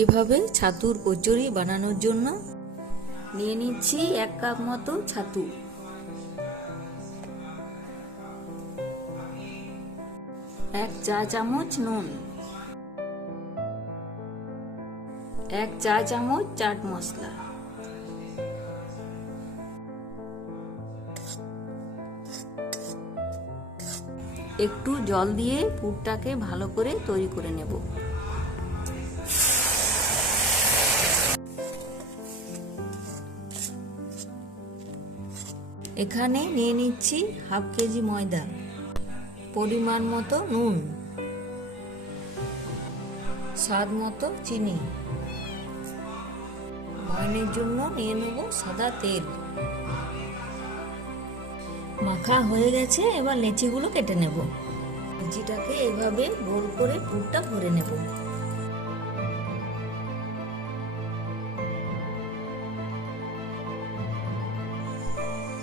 এভাবে ছাতুর কচুরি বানানোর জন্য নিয়ে নিচ্ছি 1 কাপ মতো ছাতু, 1 চা চামচ নুন, 1 চা চামচ চাট মশলা, একটু জল দিয়ে পুরটাকে ভালো করে তৈরি করে নেব। এখানে নিয়ে নিচ্ছি হাফ কেজি ময়দা, পরিমাণ মতো নুন, স্বাদ মতো চিনি, ময়নের জন্য নিয়ে নেব সাদা তেল। মাখা হয়ে গেছে, এবার লেচিগুলো কেটে নেব। লেচিটাকে এভাবে গোল করে পুরটা ভরে নেব।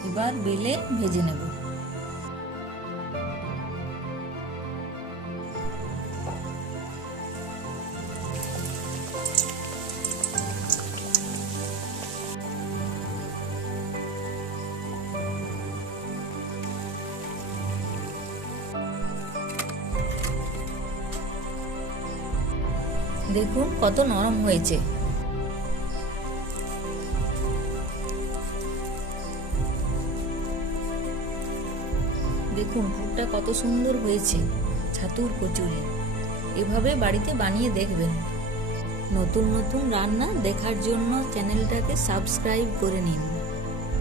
এবার বেলে ভেজে নেব। দেখুন কত নরম হয়েছে। দেখুন পুরটা কত সুন্দর হয়েছে। ছাতুর কচুরি এভাবে বাড়িতে বানিয়ে দেখবেন। নতুন নতুন রান্না দেখার জন্য চ্যানেলটাকে সাবস্ক্রাইব করে নিন।